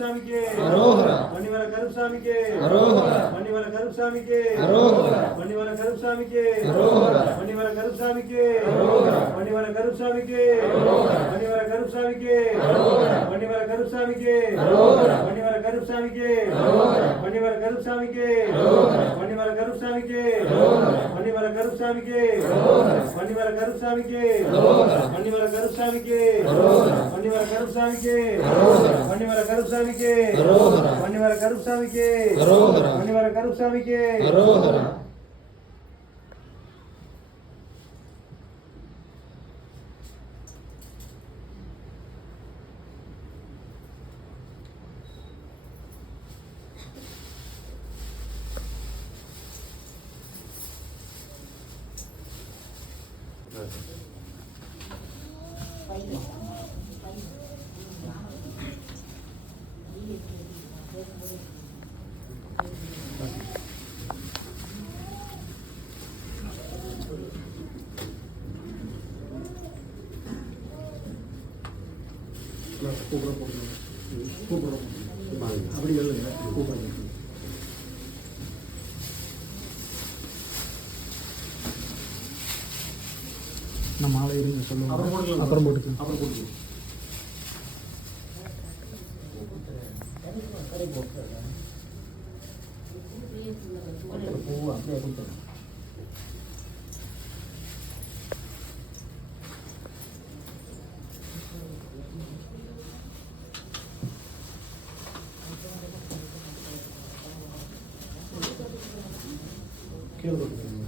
கருப்புசாமிக்கு அரோகரா. மணிவர கருப்புசாமிக்கு அரோகரா. மணி மணிவர கருப்சாமிக்கு அரோகரா. மணிவர கருப்சாமிக்கு அரோகரா. மணிவர கருப்சாமிக்கு அரோகரா. மணிவர கருப்சாமிக்கு அரோகரா. மணிவர கருப்சாமிக்கு அரோகரா. மணிவர கருப்சாமிக்கு அரோகரா. மணிவர கருப்சாமிக்கு அரோகரா. மணிவர கருப்சாமிக்கு அரோகரா. மணிவர கருப்சாமிக்கு அரோகரா. மணிவர கருப்சாமிக்கு அரோகரா. மணிவர கருப்சாமிக்கு அரோகரா. மணிவர கருப்சாமிக்கு அரோகரா. மணிவர கருப்சாமிக்கு அரோகரா. மணிவர கருப்சாமிக்கு அரோகரா. கருப்பு சாமிக்கு அரோகரா Thank you. அரோகரா. அப்படி எழுதுங்க கூப்பிடுங்க நான் மாலை இருங்க சொல்லுங்க அப்புறம் போட்டுக்கலாம். அப்புறம் போட்டுக்கலாம் அப்புறம் போட்டுக்கலாம். கீழே கொடுத்துருங்க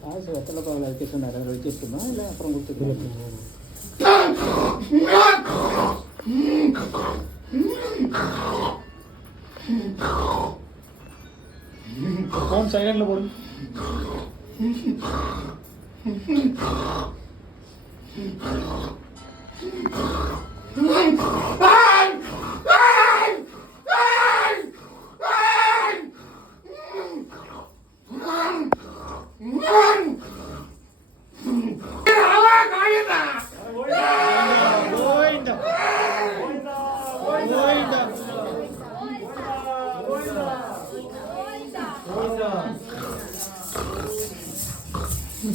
காசு வெத்தலை பாவில் வைக்க சொன்னார் அதை வச்சுட்டுமா இல்லை அப்புறம் கொடுத்துக்கலாம் ஃபோன் சைலண்டில் போடு Ah!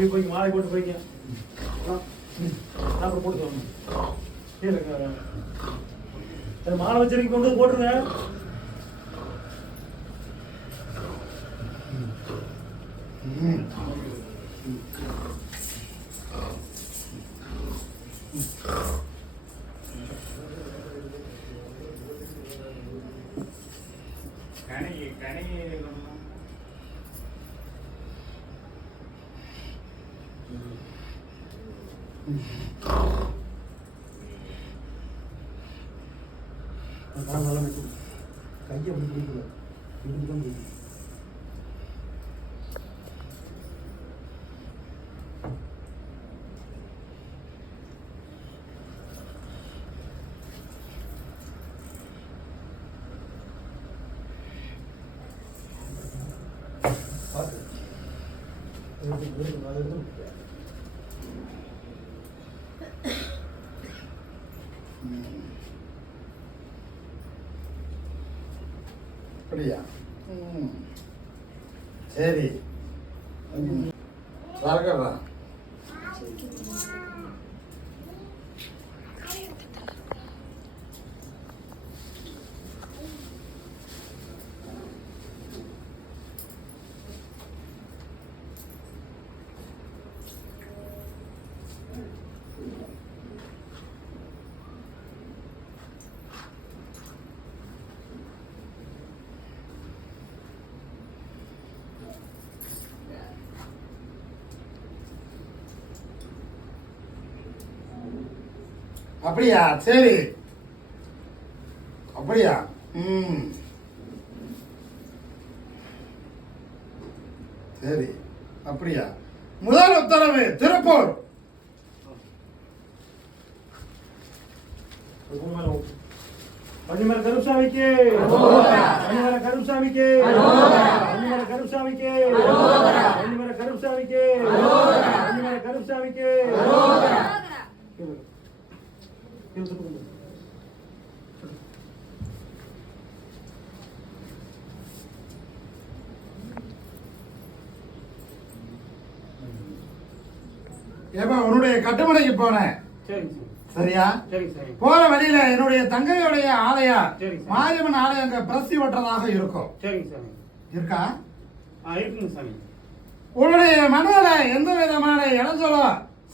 அப்படியே போய் மாலை போட்டு போய்ங்க. அப்புறம் போட்டு தரணும் மாலை வச்சிருக்கீங்க கொண்டு போட்டுருங்க. கணக்கு கணக்கு malam itu kayaknya belum tidur belum tidur belum tidur Thank you. அப்படியா? ம். சரி. சரக்கடா அப்படியா? சரி. அப்படியா? ம். சரி. அப்படியா? முதல் உத்தரவு திருப்பூர். பள்ளிமர கருப்சாமிக்கு பள்ளிமர கருப்சாமிக்கு பள்ளிமர கருப்சாமிக்கு பள்ளிமர கருப்சாமிக்கு பள்ளிமர கருப்சாமிக்கு ஏப்பா உன்னுடைய கட்டுமனைக்கு போனேன் சரியா? போற வழியில என்னுடைய தங்கையுடைய ஆலயம் சரி. மாரியம்மன் ஆலயம் அங்க பிரசி ஓட்டுறதாக இருக்கும். இருக்கா? இருக்குங்க சாமி. உன்னுடைய மனதில எந்த விதமான இடைஞ்சலோ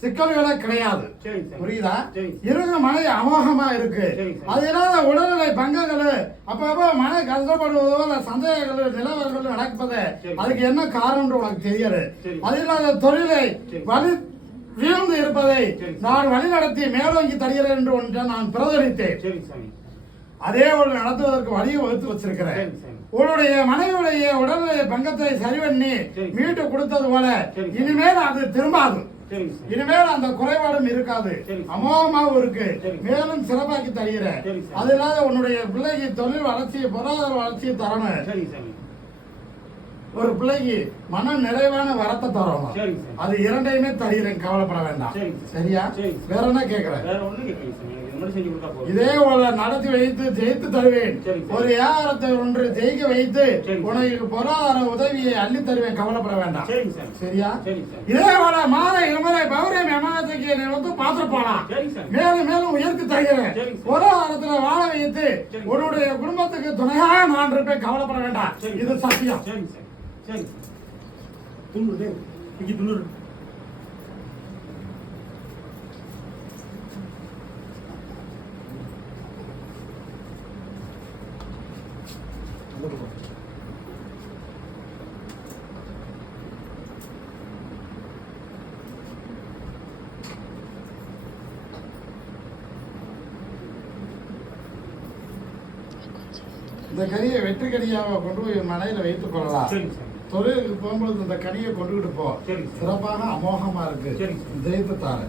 சிக்கல்களோ கிடையாது புரியுதா. இருந்த மனை அமோகமா இருக்கு சரி, சரி. அது இல்லாத உடல்நிலை பங்கங்கள் அப்பப்போ மன கஷ்டப்படுவதோ இல்ல சந்தேகங்கள் நிலவரங்கள் நடப்பது. அதுக்கு என்ன காரணம்னு உனக்கு தெரியாது சரி. அது இல்லாத தொழிலை. வலி வீழ்ந்து இருப்பதை. நான் வழி நடத்தி மேலோங்கி தருகிறேன் என்று ஒன்றை நான் பிரதரித்தேன் அதே ஒரு நடத்துவதற்கு வழியை வகுத்து வச்சிருக்கிறேன் உன்னுடைய மனைவியுடைய உடல்நிலை பங்கத்தை சரி பண்ணி. மீட்டு கொடுத்தது போல. இனிமேல் அது திரும்பாது இனிமேல் அந்த குறைபாடும் இருக்காது. அமோகமாகவும் இருக்கு. மேலும் சிறப்பாக்கி சாமி. அது இல்லாத உன்னுடைய பிள்ளைக்கு தொழில் வளர்ச்சி பொருளாதார வளர்ச்சியை தரணும். ஒரு பிள்ளைக்கு மன நிறைவான வரத்தை சாமி அது இரண்டையுமே தருகிறேன். கவலைப்பட வேண்டாம். சரி. சரியா? சரி. வேற என்ன கேக்குறேன் இது போல நடத்தி வைத்து ஜெயித்து தருவேன். சரி, சரி. ஒரு வியாபாரத்தை ஒன்று ஜெயிக்க வைத்து சரி. உனக்கு பொருளாதார உதவியை அள்ளி தருவேன். கவலைப்பட வேண்டாம். சரியா? இதே போல மாத இருமுறை அமாவாசைக்கு நீ வந்து பார்த்து போலாம். சரிங்க சாமி மேலும் மேலும் உயர்த்தி தருகிறேன். சரி, சரி. பொருளாதாரத்துல வாழ வைத்து சரி. உன்னுடைய குடும்பத்துக்கு துணையாக நான் இருப்பேன். கவலைப்பட வேண்டாம். சரி. இது சத்தியம். சரிங்க சாமி துண்ணூறு துண்ணூறு. இந்த கனியை வெற்றி கனியாக கொண்டு போய் மனையில வைத்துக் கொள்ளலாம். தொழிலுக்கு போகும்போது இந்த கனியை கொண்டுகிட்டு போ. சரி. சிறப்பாக அமோகமா இருக்கு. சரி. ஜெயித்து தாரு.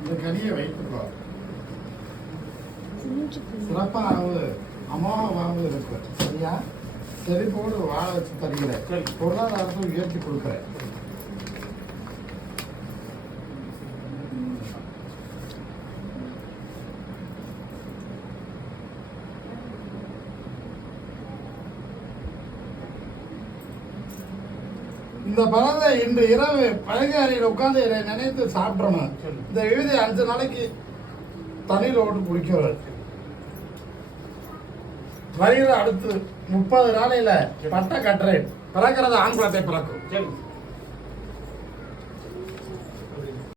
இந்த கனியை வைத்துக்கோ. சிறப்பாக அமோகமாகவும் இருக்கு. சரியா? செழிப்போடு வாழ வச்சு தருகிறேன். பொருளாதாரத்தை உயர்த்தி கொடுக்குறேன். இந்த பழத்தை இன்று இரவு பழகு அறையில் உட்கார்ந்து இதை நினைத்து சாப்பிடணும். சரி. இந்த விழுதி அஞ்சு நாளைக்கு தண்ணியில் ஓட்டு குடிக்கிறது வருகிற அடுத்து முப்பது நாளையில பட்டா கட்டுறேன். பிறக்கிறது ஆண் குழந்தை பிறக்கும்.